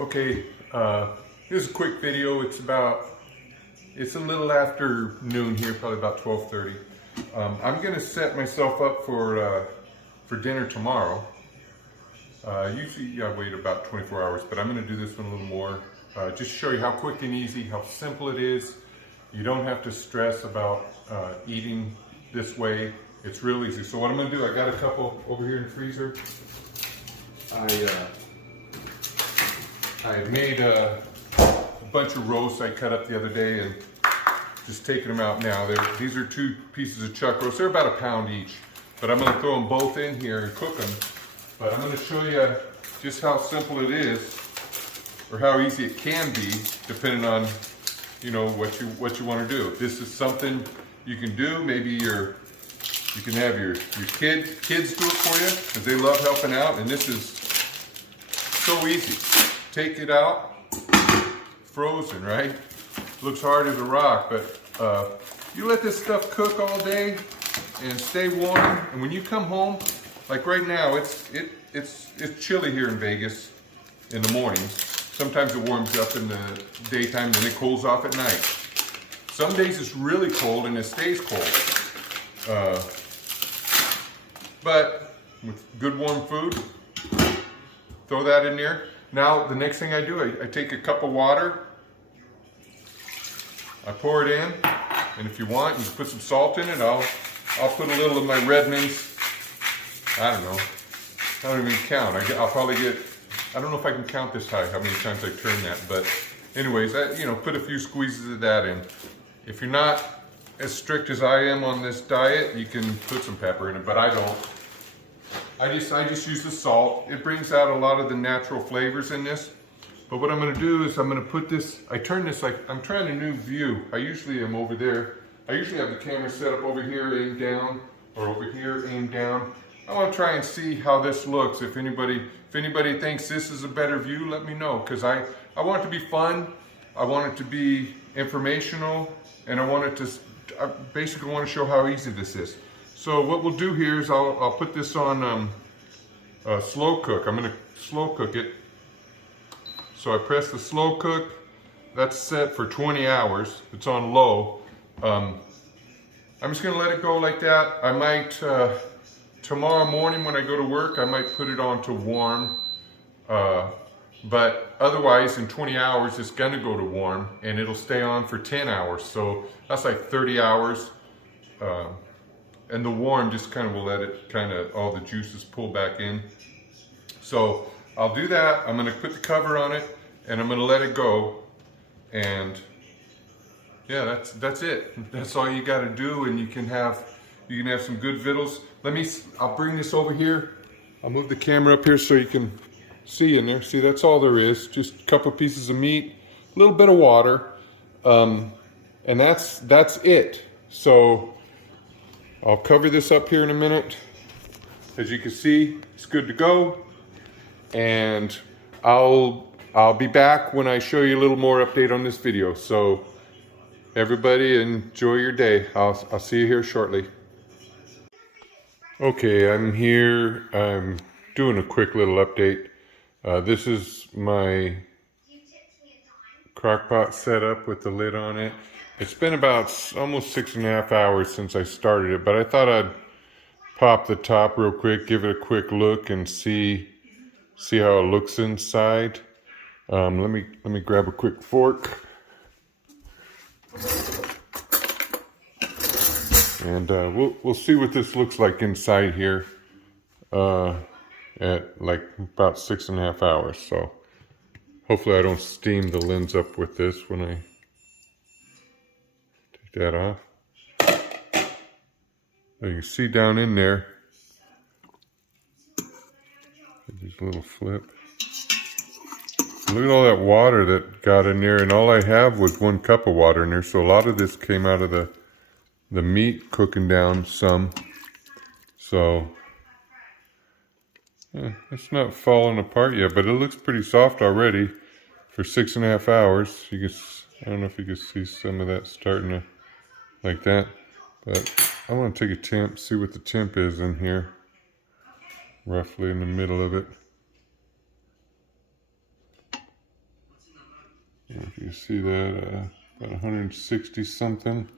Okay, here's a quick video. It's a little after noon here, probably about 12:30. I'm gonna set myself up for dinner tomorrow. Usually I wait about 24 hours, but I'm gonna do this one a little more. Just show you how quick and easy, how simple it is. You don't have to stress about eating this way. It's real easy. So what I'm gonna do, I got a couple over here in the freezer. I made a bunch of roasts I cut up the other day and just taking them out now. These are 2 pieces of chuck roast. They're about a pound each, but I'm going to throw them both in here and cook them. But I'm going to show you just how simple it is, or how easy it can be, depending on what you want to do. If this is something you can do, maybe you can have your kids do it for you because they love helping out, and this is so easy. Take it out, frozen, right? Looks hard as a rock, but you let this stuff cook all day and stay warm. And when you come home, like right now, it's chilly here in Vegas in the mornings. Sometimes it warms up in the daytime, then it cools off at night. Some days it's really cold and it stays cold. But with good warm food, throw that in there. Now, the next thing I do, I take a cup of water, I pour it in, and if you want, you can put some salt in it. I'll put a little of my Redmond's, I don't know, I don't even count. I'll probably get, I don't know if I can count this high, how many times I turn that, but anyways, put a few squeezes of that in. If you're not as strict as I am on this diet, you can put some pepper in it, but I don't. I just use the salt. It brings out a lot of the natural flavors in this. But what I'm gonna do is I'm gonna put this, I turn this like, I'm trying a new view. I usually am over there. I usually have the camera set up over here, aimed down, or over here, aimed down. I wanna try and see how this looks. If anybody thinks this is a better view, let me know. Because I want it to be fun, I want it to be informational, and I basically want to show how easy this is. So what we'll do here is I'll put this on slow cook. I'm going to slow cook it. So I press the slow cook. That's set for 20 hours. It's on low. I'm just going to let it go like that. I might, tomorrow morning when I go to work, I might put it on to warm. But otherwise, in 20 hours, it's going to go to warm, and it'll stay on for 10 hours. So that's like 30 hours. And the warm just kind of will let it all the juices pull back in. So I'll do that. I'm gonna put the cover on it and I'm gonna let it go. And yeah, that's it. That's all you gotta do, and you can have some good vittles. I'll bring this over here. I'll move the camera up here so you can see in there. See, that's all there is. Just a couple pieces of meat, a little bit of water, and that's it. So I'll cover this up here in a minute. As you can see, it's good to go. And I'll be back when I show you a little more update on this video. So everybody enjoy your day. I'll see you here shortly. Okay, I'm here. I'm doing a quick little update. This is my crock pot set up with the lid on it. It's been about almost 6.5 hours since I started it, but I thought I'd pop the top real quick, give it a quick look, and see how it looks inside. Let me grab a quick fork, and we'll see what this looks like inside here at like about 6.5 hours. So hopefully I don't steam the lens up with this when I that off. So you can see down in there, just a little flip. Look at all that water that got in there, and all I have was 1 cup of water in there. So a lot of this came out of the meat cooking down some. So it's not falling apart yet, but it looks pretty soft already for 6.5 hours. I don't know if you can see some of that starting to like that, but I want to take a temp, see what the temp is in here, roughly in the middle of it. You see that? About 160 something.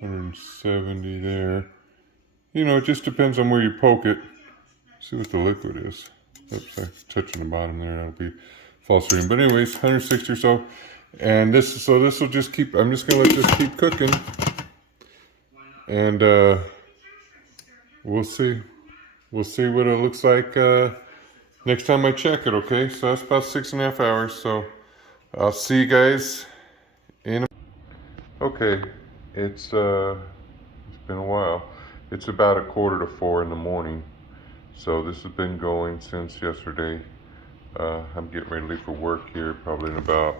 170 there. You know, it just depends on where you poke it. See what the liquid is. Oops, I'm touching the bottom there. That'll be false reading. But anyways, 160 or so. And this will just keep, I'm just gonna let this keep cooking. And we'll see. We'll see what it looks like next time I check it, okay? So that's about 6.5 hours. So I'll see you guys in a... Okay, it's been a while. It's about 3:45 in the morning. So this has been going since yesterday. I'm getting ready to leave for work here probably in about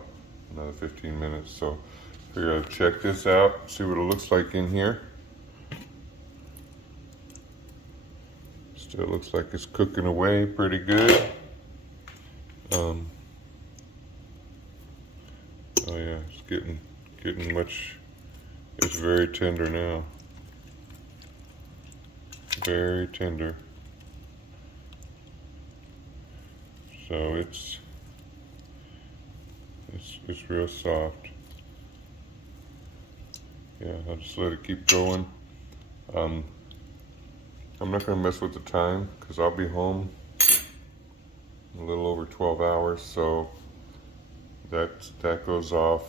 another 15 minutes. So figure I'll check this out, see what it looks like in here. Still looks like it's cooking away pretty good. Oh yeah, it's getting much. It's very tender now. Very tender. So it's real soft. Yeah, I'll just let it keep going. I'm not going to mess with the time because I'll be home in a little over 12 hours, so that goes off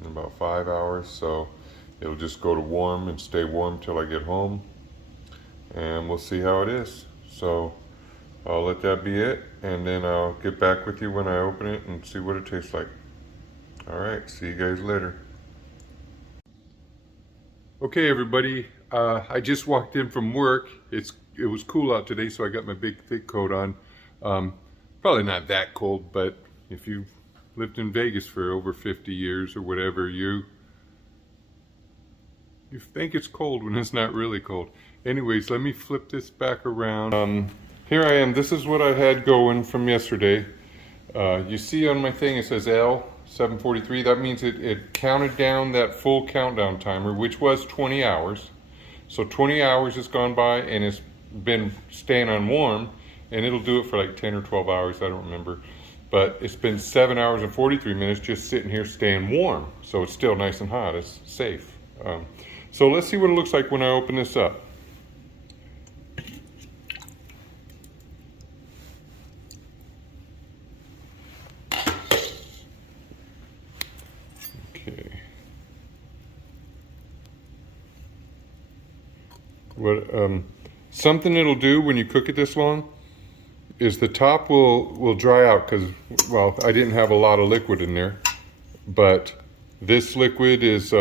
in about 5 hours, so it'll just go to warm and stay warm till I get home, and we'll see how it is. So I'll let that be it, and then I'll get back with you when I open it and see what it tastes like. All right, see you guys later. Okay, everybody, I just walked in from work. It was cool out today, so I got my big thick coat on. Probably not that cold, but if you've lived in Vegas for over 50 years or whatever, you think it's cold when it's not really cold. Anyways, let me flip this back around. Here I am. This is what I had going from yesterday. You see on my thing it says L743. That means it counted down that full countdown timer, which was 20 hours. So 20 hours has gone by and it's been staying on warm, and it'll do it for like 10 or 12 hours, I don't remember. But it's been 7 hours and 43 minutes just sitting here staying warm. So it's still nice and hot, it's safe. So let's see what it looks like when I open this up. Okay. Something it'll do when you cook it this long is the top will dry out because, well, I didn't have a lot of liquid in there, but this liquid is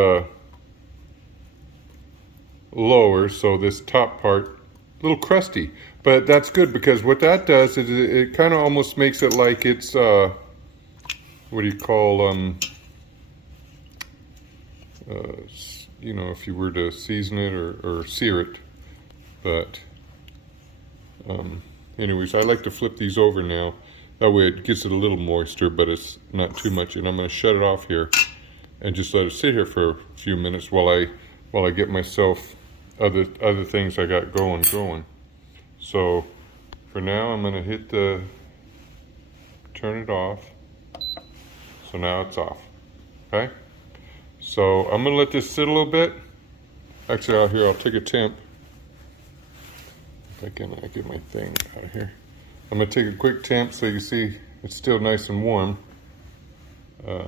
lower, so this top part a little crusty, but that's good because what that does is it kind of almost makes it like it's what do you call you know, if you were to season it or sear it. But anyways, I like to flip these over now. That way it gets it a little moisture, but it's not too much. And I'm going to shut it off here and just let it sit here for a few minutes while I get myself other things I got going. So for now, I'm going to hit turn it off. So now it's off. Okay. So I'm going to let this sit a little bit. Actually, out here, I'll take a temp. If I can get my thing out of here. I'm going to take a quick temp so you see it's still nice and warm. Try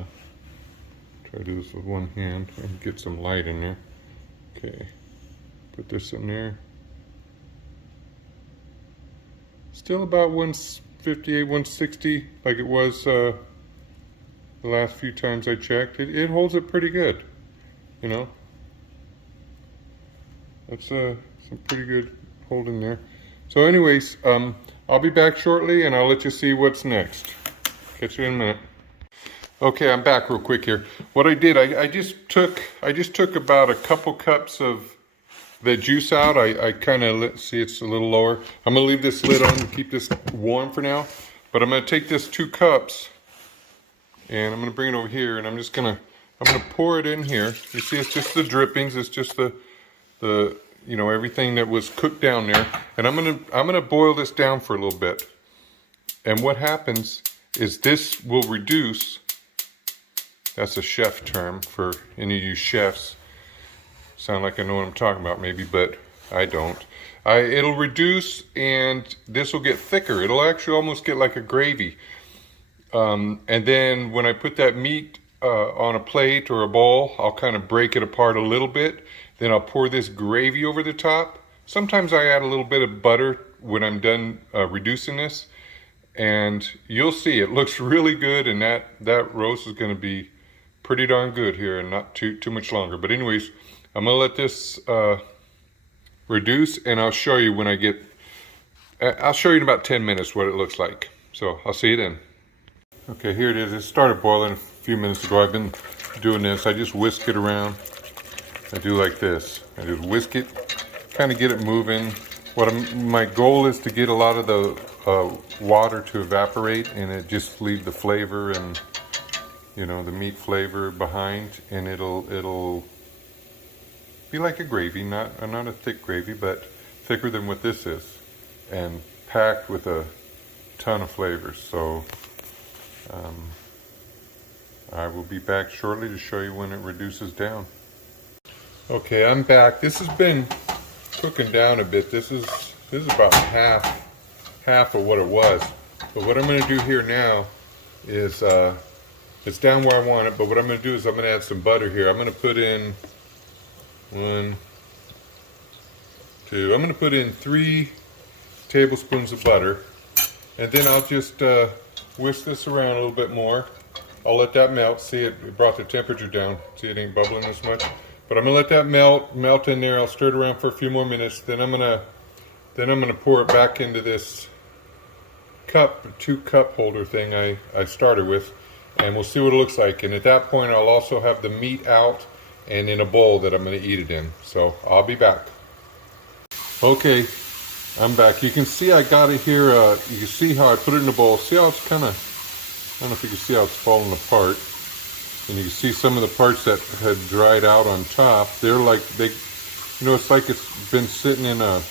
to do this with one hand and get some light in there. Okay, put this in there. Still about 158, 160 like it was the last few times I checked. It holds it pretty good, you know. That's some pretty good hold in there. So anyways, I'll be back shortly and I'll let you see what's next. Catch you in a minute. Okay, I'm back real quick here. What I did, I just took about a couple cups of the juice out. I kind of see it's a little lower. I'm gonna leave this lid on to keep this warm for now. But I'm gonna take this 2 cups and I'm gonna bring it over here and I'm gonna pour it in here. You see, it's just the drippings. It's just the you know, everything that was cooked down there. And I'm gonna boil this down for a little bit. And what happens is this will reduce, that's a chef term for any of you chefs. Sound like I know what I'm talking about maybe, but I don't. It'll reduce and this will get thicker. It'll actually almost get like a gravy. And then when I put that meat on a plate or a bowl, I'll kind of break it apart a little bit. Then I'll pour this gravy over the top. Sometimes I add a little bit of butter when I'm done reducing this. And you'll see it looks really good, and that roast is going to be pretty darn good here and not too much longer. But anyways, I'm going to let this reduce, and I'll show you when I'll show you in about 10 minutes what it looks like. So I'll see you then. Okay, here it is. It started boiling a few minutes ago. I've been doing this. I just whisk it around. I do like this. I just whisk it, kind of get it moving. My goal is to get a lot of the water to evaporate and it just leave the flavor and, you know, the meat flavor behind, and it'll be like a gravy, not a thick gravy, but thicker than what this is, and packed with a ton of flavors. So I will be back shortly to show you when it reduces down. Okay, I'm back. This has been cooking down a bit. This is about half of what it was. But what I'm going to do here now is it's down where I want it. But what I'm going to do is I'm going to add some butter here. I'm going to put in 1, 2. I'm going to put in 3 tablespoons of butter, and then I'll just whisk this around a little bit more. I'll let that melt. See, it brought the temperature down. See, it ain't bubbling as much. But I'm gonna let that melt in there. I'll stir it around for a few more minutes. Then I'm gonna pour it back into this cup, 2-cup holder thing I started with, and we'll see what it looks like. And at that point, I'll also have the meat out and in a bowl that I'm gonna eat it in. So I'll be back. Okay, I'm back. You can see I got it here. You can see how I put it in the bowl. See how it's kind of, I don't know if you can see how it's falling apart. And you can see some of the parts that had dried out on top. They're like, you know, it's like it's been sitting in a,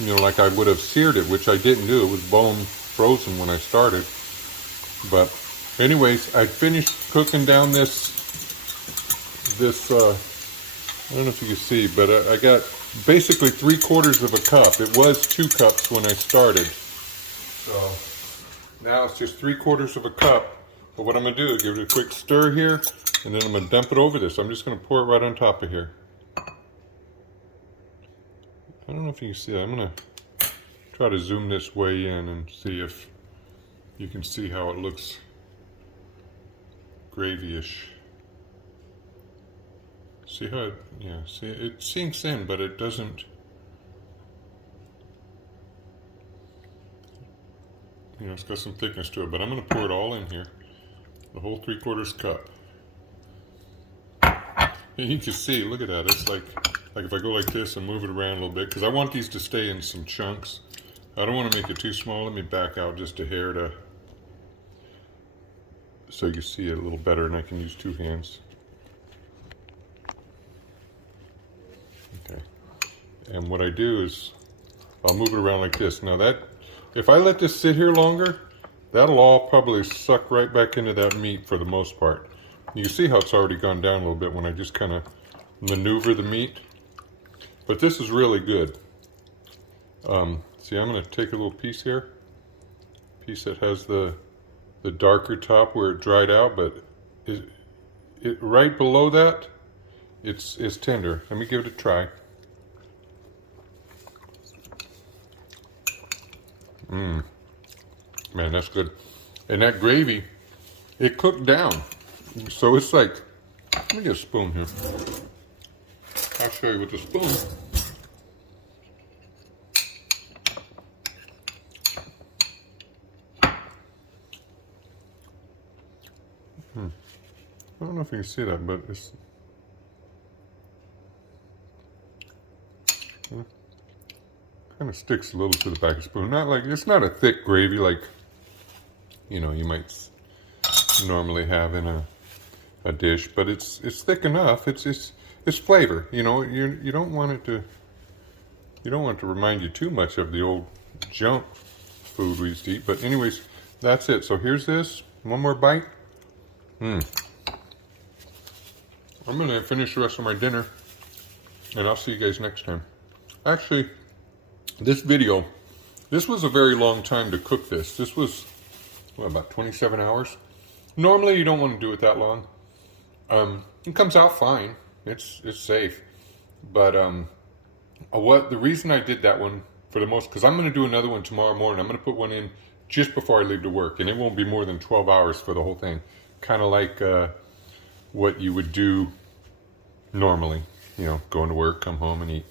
you know, like I would have seared it, which I didn't do. It was bone frozen when I started. But anyways, I finished cooking down this, I don't know if you can see, but I got basically 3/4 of a cup. It was 2 cups when I started. So now it's just 3/4 of a cup. But what I'm going to do is give it a quick stir here, and then I'm going to dump it over this. I'm just going to pour it right on top of here. I don't know if you can see that. I'm going to try to zoom this way in and see if you can see how it looks gravy-ish. See how see, it sinks in, but it doesn't, you know, it's got some thickness to it. But I'm going to pour it all in here. The whole 3/4 cup. And you can see, look at that. It's like if I go like this and move it around a little bit, because I want these to stay in some chunks. I don't want to make it too small. Let me back out just a hair so you can see it a little better, and I can use 2 hands. Okay. And what I do is I'll move it around like this. Now that, if I let this sit here longer, that'll all probably suck right back into that meat for the most part. You can see how it's already gone down a little bit when I just kind of maneuver the meat. But this is really good. See, I'm going to take a little piece here. Piece that has the darker top where it dried out, but right below that, it's tender. Let me give it a try. Man, that's good. And that gravy, it cooked down. So it's like, let me get a spoon here. I'll show you with the spoon. I don't know if you can see that, but it's kind of sticks a little to the back of the spoon. Not like, it's not a thick gravy like, you know, you might normally have in a dish, but it's thick enough. It's it's flavor. You know, you don't want it to, you don't want it to remind you too much of the old junk food we used to eat. But anyways, that's it. So here's this. One more bite. I'm gonna finish the rest of my dinner, and I'll see you guys next time. Actually, this video, this was a very long time to cook this. This was, what, about 27 hours? Normally you don't want to do it that long. It comes out fine. It's safe. But the reason I did that one for the most, because I'm going to do another one tomorrow morning. I'm going to put one in just before I leave to work, and it won't be more than 12 hours for the whole thing. Kind of like what you would do normally, you know, going to work, come home and eat.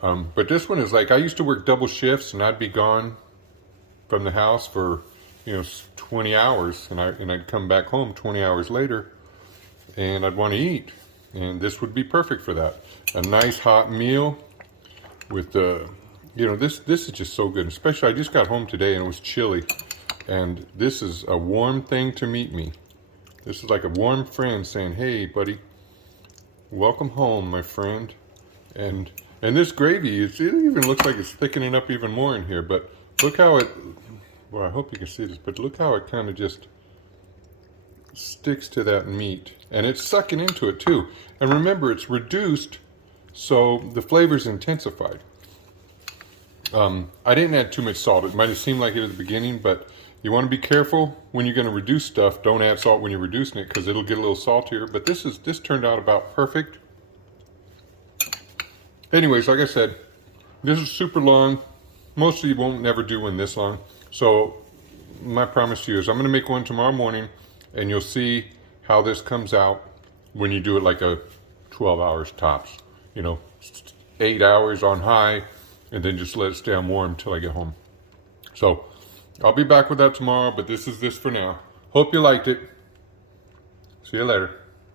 But this one is like, I used to work double shifts, and I'd be gone from the house for, you know, 20 hours, and I'd come back home 20 hours later, and I'd want to eat, and this would be perfect for that. A nice hot meal with you know, this is just so good. Especially, I just got home today and it was chilly, and this is a warm thing to meet me. This is like a warm friend saying, "Hey, buddy, welcome home, my friend." And this gravy, it even looks like it's thickening up even more in here. But look how it, well, I hope you can see this, but look how it kind of just sticks to that meat. And it's sucking into it too. And remember, it's reduced, so the flavor's intensified. I didn't add too much salt. It might have seemed like it at the beginning, but you want to be careful when you're going to reduce stuff. Don't add salt when you're reducing it, because it'll get a little saltier. But this turned out about perfect. Anyways, like I said, this is super long. Most of you won't never do one this long. So my promise to you is I'm going to make one tomorrow morning, and you'll see how this comes out when you do it like a 12 hours tops. You know, 8 hours on high, and then just let it stay on warm until I get home. So I'll be back with that tomorrow, but this is this for now. Hope you liked it. See you later.